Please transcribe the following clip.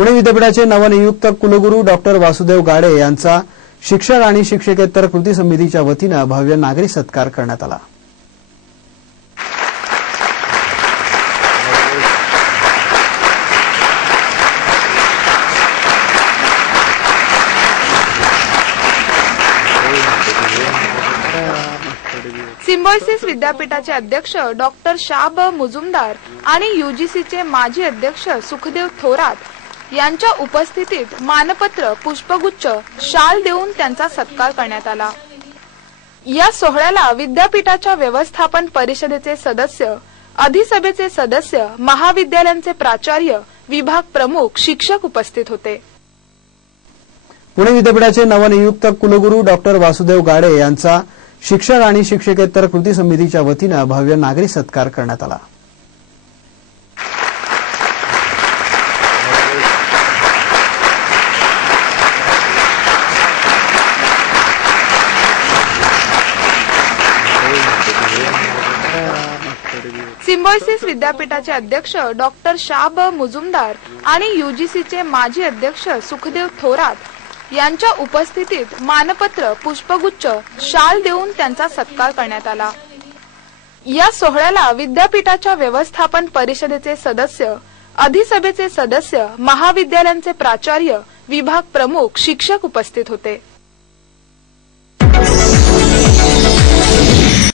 पुणे विद्यापीठाचे नवनियुक्त कुलगुरू डॉक्टर वासुदेव गाडे यांचा शिक्षक आणि शिक्षकेतर कृती समितीच्या वतीनं भव्य नागरी सत्कार करण्यात आला. सिम्बॉयसिस विद्यापीठाचे अध्यक्ष डॉक्टर शाब मुजुमदार आणि युजीसीचे माजी अध्यक्ष सुखदेव थोरात यांच्या उपस्थितीत मानपत्र पुष्पगुच्छ शाल देऊन त्यांचा सत्कार करण्यात आला. या सोहळ्याला विद्यापीठाच्या व्यवस्थापन परिषदेचे सदस्य अधिसभेचे सदस्य महाविद्यालयांचे प्राचार्य विभाग प्रमुख शिक्षक उपस्थित होते. पुणे विद्यापीठाचे नवनियुक्त कुलगुरू डॉक्टर वासुदेव गाडे यांचा शिक्षक आणि शिक्षकेतर कृती समितीच्या वतीनं भव्य नागरी सत्कार करण्यात आला. सिम्बॉयसिस विद्यापीठाचे अध्यक्ष डॉक्टर शाब मुजुमदार आणि युजीसीचे माजी अध्यक्ष सुखदेव थोरात यांच्या उपस्थितीत मानपत्र पुष्पगुच्छ शाल देऊन त्यांचा सत्कार करण्यात आला. या सोहळ्याला विद्यापीठाच्या व्यवस्थापन परिषदेचे सदस्य अधिसभेचे सदस्य महाविद्यालयांचे प्राचार्य विभाग प्रमुख शिक्षक उपस्थित होते.